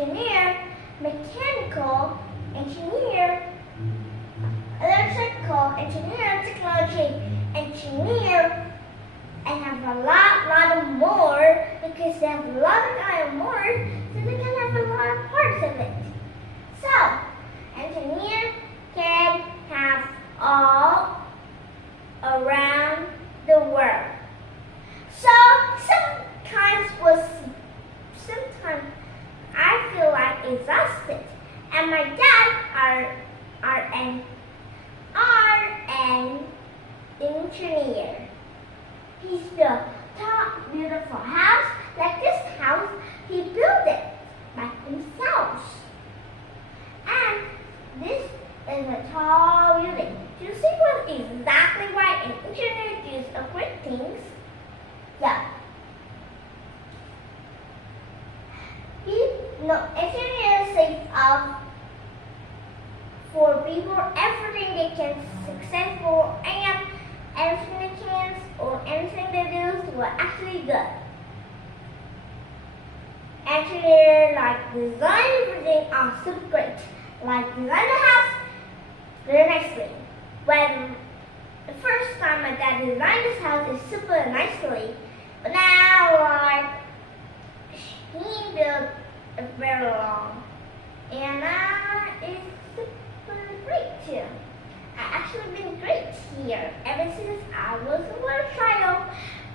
engineer, mechanical engineer, electrical engineer, technology engineer, and have a lot of more because they have a lot of more, so they can have a lot of parts of it. So, engineer can have all around the world. So sometimes I feel like exhausted, and my dad are an engineer. He's built a beautiful house like this house. He built it by himself. And this is a tall building. Do you see what exactly why an engineer does great things? Yeah. Engineers save up for people everything they can successful and everything they can or anything they do were actually good. Engineers like design everything are super great. Like design the house very nicely. When the first time my dad designed this house is super nicely, but now he built it very long, and now it's super great too. I actually been great here ever since I was a little child.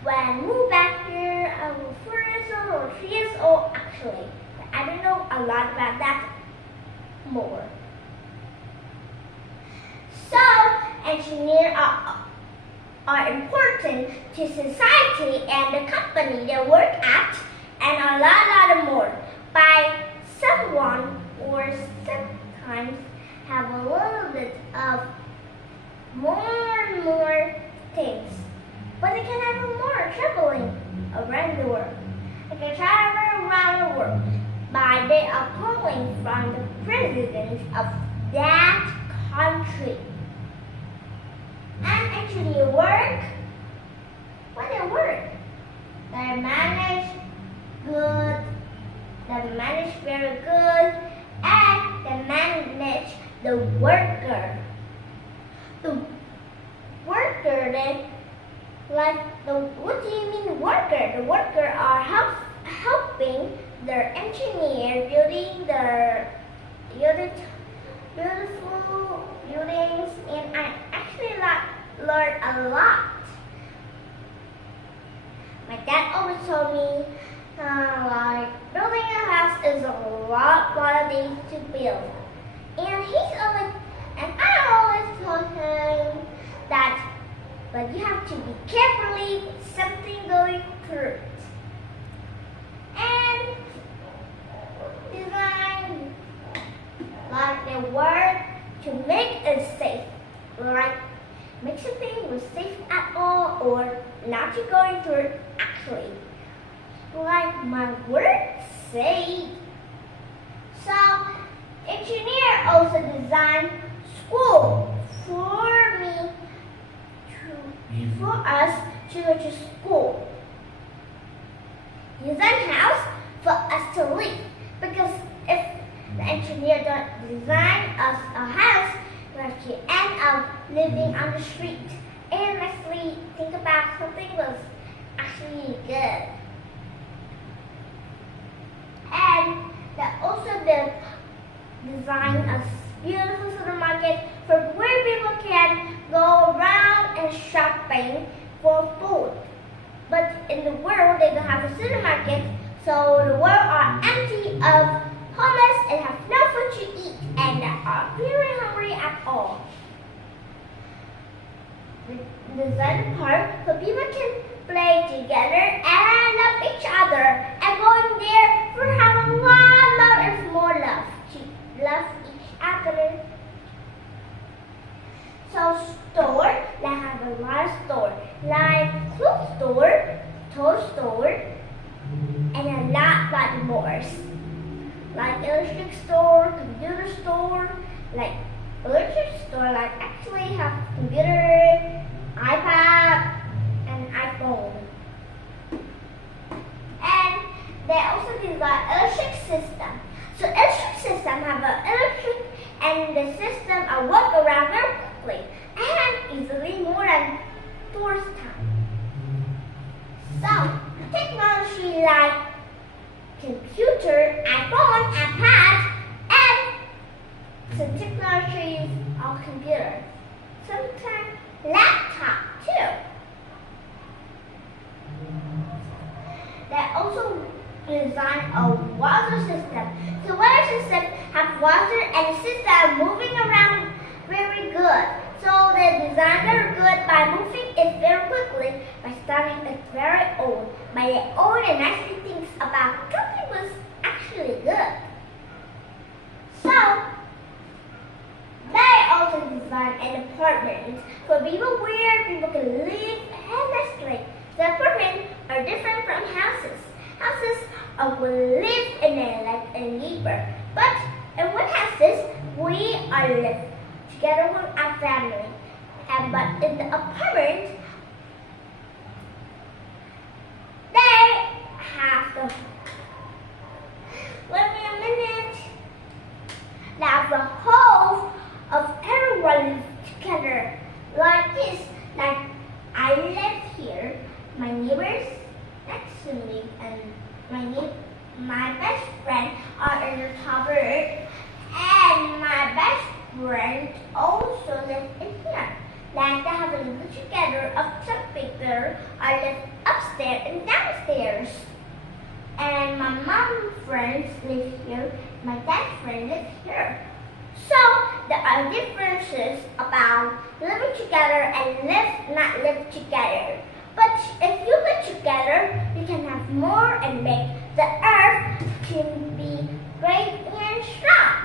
When I moved back here, I was 4 years old or 3 years old actually. But I don't know a lot about that more. So, engineers are important to society and the company they work at, and a lot more. By someone or sometimes have a little bit of more things, but they can have more traveling around the world. They can travel around the world by they are calling from the president of that country. And actually work, when they work, they manage good, they manage very good, and they manage the worker. The worker then, what do you mean worker? The worker are helping their engineer building their beautiful buildings, and I actually learned a lot. My dad always told me building a house is a lot of things to build, and I always told him that, but you have to be carefully with something going through it. And design they work to make it safe, make something was safe at all or not to going through it actually. My word safe. So engineer also design school for us to go to school. Design house for us to live, because if the engineer don't design us a house, we have to end up living on the street. And actually think about something was actually good. And they also design a beautiful supermarket for where people can go around and shopping for food. But in the world, they don't have a supermarket, so the world are empty of homeless and have no food to eat, and they are very hungry at all. The design park so people can play together and love each other, and going there for have a lot of more love to love each other. So store, they have a lot of store, like clothes store, toy store, and a lot more. Like electric store, computer store, like electric store, like actually have computer, iPad, and iPhone. And they also design electric system. So sometimes laptop too. They also design a water system. The water system have water and system moving around very good. So they design very good by moving it very quickly by starting it very old. By the old and nicely things about something was actually good. So they also design an apartment for people where people can live honestly. The apartments are different from houses. Houses will live in like a neighbor. But in one houses, we are live together with our family. But in the apartment, they have the. Wait a minute. They have the whole of everyone together like this. Like I live here, my neighbors next to me, and my best friend are in the top room, and my best friend also live in here. Like they have a live together of some people are live upstairs and downstairs. And my mom friends live here, my dad friend lives here. So there are differences about living together and not live together. But if you live together, you can have more and make the earth can be great and strong.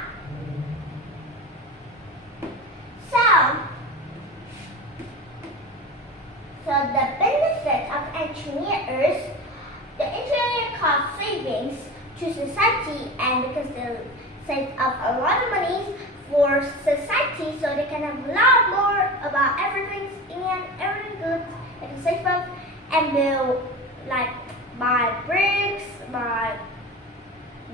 So the benefit of engineers, the engineer cost savings to society, and because they save up a lot of money for society, so they can have a lot more about everything and everything good. They can save up and build, like buy bricks, buy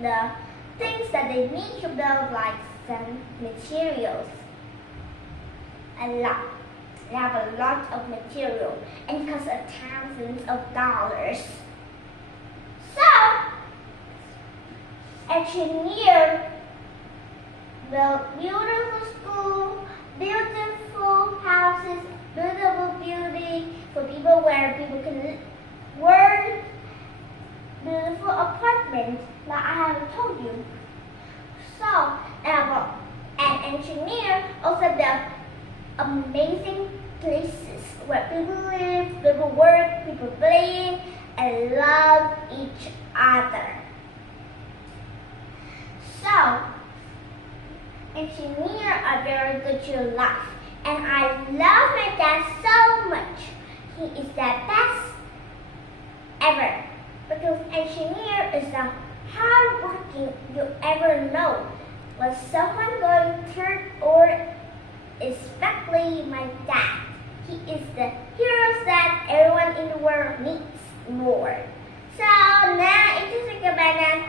the things that they need to build, like some materials. A lot. They have a lot of material and cost thousands of dollars. So, engineers build beautiful schools, beautiful houses, beautiful buildings for people where people can work, beautiful apartments like I have told you. So, an engineer also built amazing places where people live, people work, people play, and love each other. So, engineers are very good to life, and I love my dad so much. He is the best ever, because engineer is the hardworking you ever know. When someone going through or especially my dad. He is the hero that everyone in the world needs more. So now, ito si Kabanan